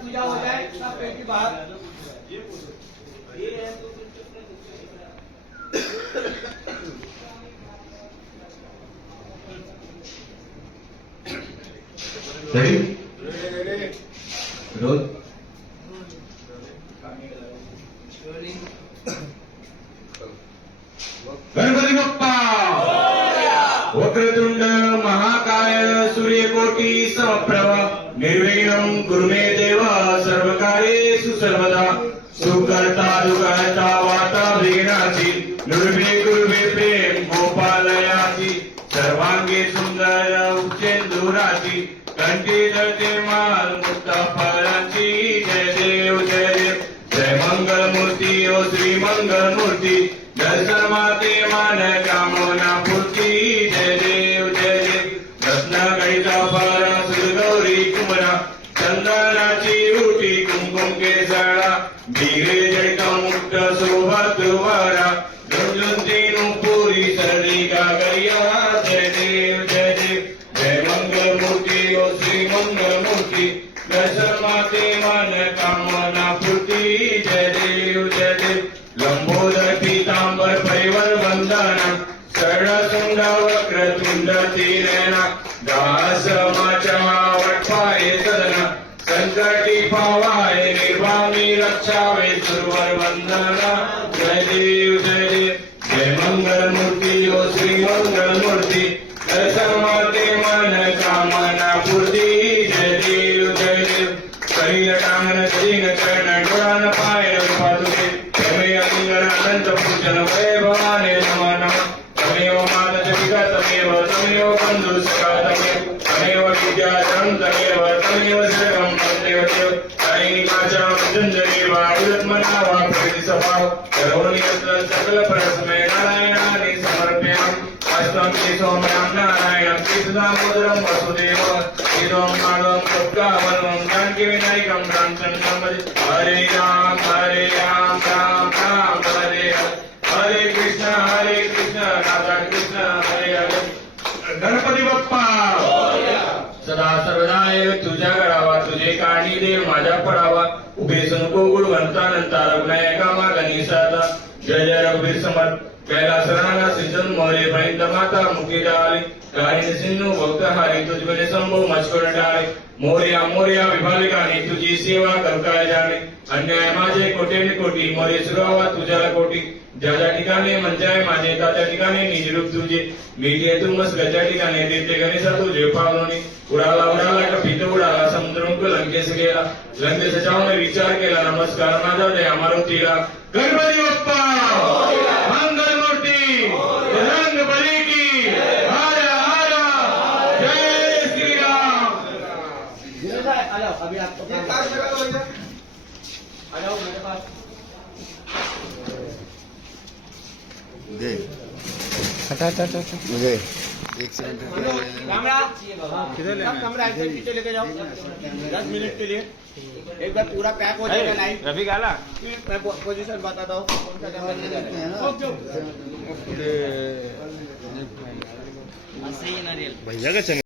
पूजा हो जाए सब पेट की बाहर रेडी रोल गणपती बाप्पा वक्रतुंड महाकाय सूर्यकोटी समप्रभ निर्विघ्नं कुरु मे देव सर्वकार्येषु सर्वदा सुकर्ता दुःखहर्ता वार्ता विघ्नाची निर्विघ्ने प्रेम गोपालयाची सर्वांगी सुंदर उच्चेंदुराची कंठी जळते माल मुक्ता फळाची जय देव जय देव जय मंगल मूर्ती ओ श्री मंगल मूर्ती दर्शन माते मान कामना पूर्ती जय देव जय देव रत्न गणिता फळ सुरगौरी कुमरा चंदनाची उटी कुंकुम केसळा भिरे जळका मुक्त शोभत वारा झुंझुंतीनु पुरी सरली गागरिया जय देव जय देव जय मंगल मूर्ती ओ श्री मंगल मूर्ती दर्शन माते मन कामना पूर्ती जय देव जय देव लंबोदर पीतांबर परिवर वंदना शरणसुंड वक्रतुंड तीरेना दास माचा वटपाय सदना संकटी पावाय निर्वाणी रक्षावे सुरवर वंदना जय देव जय देव जय मंगल मूर्ती ओ श्री मंगल मूर्ती दर्शन माते मन कामना पूर्ती जय देव जय देव शरीर टांगन शरीर चरण डोळान पाय पादुके तमेव लिंगन अनंत पूजन वैभवाने नमः नमः तमेव माता जपिका तमेव बंधु सखा तमेव विद्याधरं तमेव सर्वं तमेव देव दैनिकाचा मृत्युंजयी वायुरत्मना वा प्रतिसभाव करोनियत्र सकल परस्मै नारायणानि समर्पयामि अष्टं सोमनां नारायणं कृष्णदामोदरं वसुदेव इदं मागं सत्कावनं जानकी विनायकं रामचन्द्रं भजे हरे राम राम राम हरे हरे कृष्ण राधा कृष्ण हरे हरे गणपती बाप्पा सदा सर्वदाय तुझ्या गडावा तुझे काणी देव माझ्या पडावा उभे सनको गुणवंता नंता रघुनायका मागणी साता जय जय रघुवीर समर्थ कैलास राणा सिंचन मोरे बहिंद माता मुखी डाली गाणी सिंधू भक्त हारी तुझ बने संभो मचकोड डाळे मोर्या मोर्या विभाविकाने तुझी सेवा करताय जाणे अन्याय माझे कोटी कोटी मोरे सुरावा तुझ्याला कोटी ज्या ज्या ठिकाणी मंचाय माझे त्या ठिकाणी निजरूप तुझे मीठे तुमस गजा ठिकाणी देते गणेशा तुझे पावलोनी उडाला उडाला कपित उडाला समुद्रंक लंकेश गेला लंकेशच्या विचार केला नमस्कार माझा दया मारुतीला गणपती बाप्पा मंगल मूर्ती रंग बली की हर हर जय श्री राम अभी आपको आ जाओ मेरे पास दे हटा मुझे एक सेकंड कैमरा किधर ले कैमरा ऐसे पीछे लेके जाओ 10 मिनट के लिए एक बार पूरा पैक हो जाएगा लाइव रफी गाला मैं पोजीशन बताता हूँ कौन सा कैमरा ले जाना है ओके भैया का